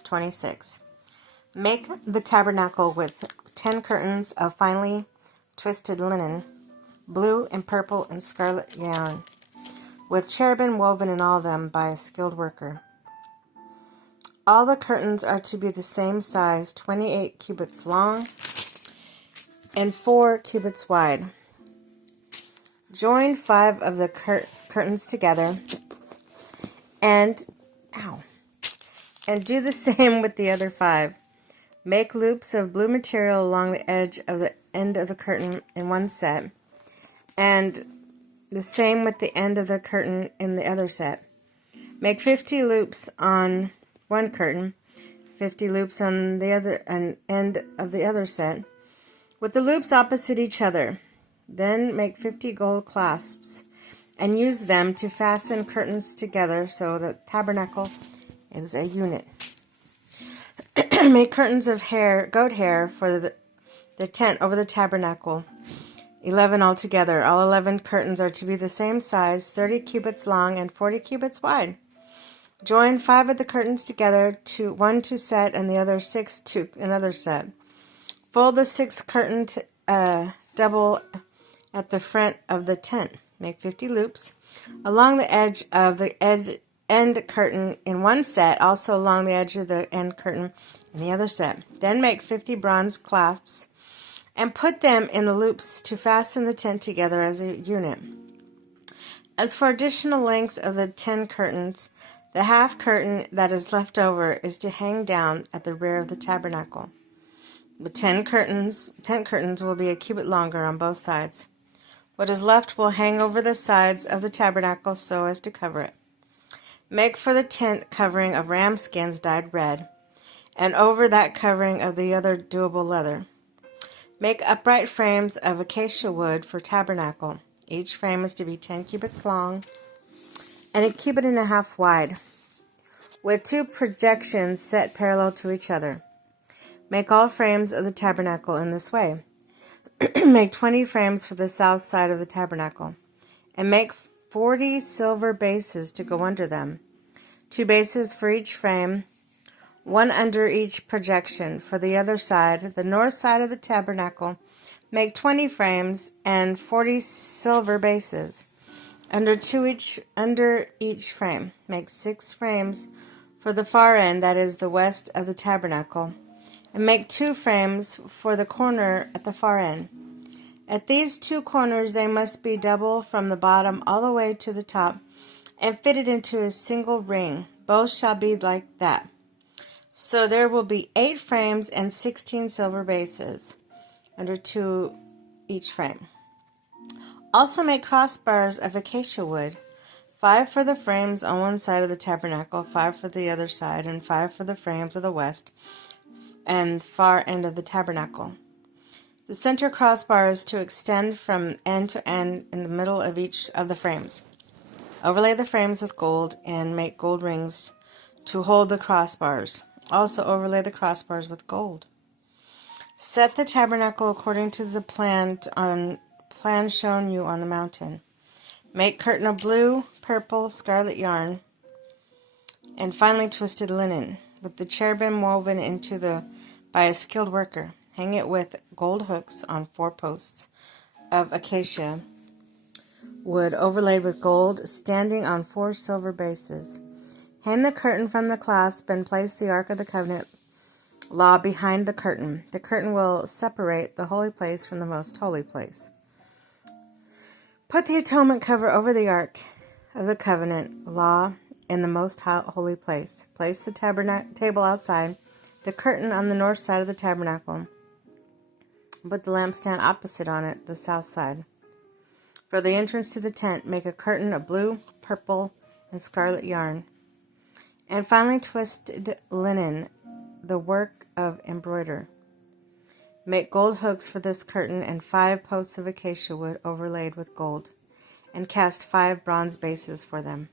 26. Make the tabernacle with 10 curtains of finely twisted linen, blue and purple and scarlet yarn, with cherubim woven in all of them by a skilled worker. All the curtains are to be the same size, 28 cubits long and 4 cubits wide. Join 5 of the curtains together and do the same with the other 5. Make loops of blue material along the edge of the end of the curtain in one set, and the same with the end of the curtain in the other set. Make 50 loops on one curtain, 50 loops on the other end of the other set, with the loops opposite each other. Then make 50 gold clasps, and use them to fasten curtains together so the tabernacle is a unit. Make curtains of goat hair for the tent over the tabernacle, 11 altogether. All 11 curtains are to be the same size, 30 cubits long and 40 cubits wide. Join 5 of the curtains together, one to set and the other 6 to another set. Fold the 6th curtain double at the front of the tent. Make 50 loops along the edge of the end curtain in one set, also along the edge of the end curtain in the other set. Then make 50 bronze clasps and put them in the loops to fasten the tent together as a unit. As for additional lengths of the 10 curtains, the half curtain that is left over is to hang down at the rear of the tabernacle. The 10 curtains will be a cubit longer on both sides. What is left will hang over the sides of the tabernacle so as to cover it. Make for the tent covering of ram skins dyed red, and over that covering of the other doable leather. Make upright frames of acacia wood for tabernacle. Each frame is to be 10 cubits long and a cubit and a half wide, with 2 projections set parallel to each other. Make all frames of the tabernacle in this way. Make 20 frames for the south side of the tabernacle, and make 40 silver bases to go under them, 2 bases for each frame, 1 under each projection. For the other side, the north side of the tabernacle, make 20 frames and 40 silver bases, under each frame. Make 6 frames for the far end, that is the west of the tabernacle, and make 2 frames for the corner at the far end. At these 2 corners they must be double from the bottom all the way to the top and fitted into a single ring. Both shall be like that. So there will be 8 frames and 16 silver bases, under 2 each frame. Also make crossbars of acacia wood, 5 for the frames on one side of the tabernacle, 5 for the other side, and 5 for the frames of the west and far end of the tabernacle. The center crossbar is to extend from end to end in the middle of each of the frames. Overlay the frames with gold and make gold rings to hold the crossbars. Also overlay the crossbars with gold. Set the tabernacle according to the plan shown you on the mountain. Make curtain of blue, purple, scarlet yarn, and finely twisted linen, with the cherubim woven by a skilled worker. Hang it with gold hooks on 4 posts of acacia wood overlaid with gold, standing on 4 silver bases. Hang the curtain from the clasp and place the Ark of the Covenant law behind the curtain. The curtain will separate the holy place from the most holy place. Put the atonement cover over the Ark of the Covenant law in the most holy place. Place the table outside, the curtain on the north side of the tabernacle. Put the lampstand opposite on it, the south side. For the entrance to the tent, make a curtain of blue, purple, and scarlet yarn, and finely twisted linen, the work of embroider. Make gold hooks for this curtain and 5 posts of acacia wood overlaid with gold, and cast 5 bronze bases for them.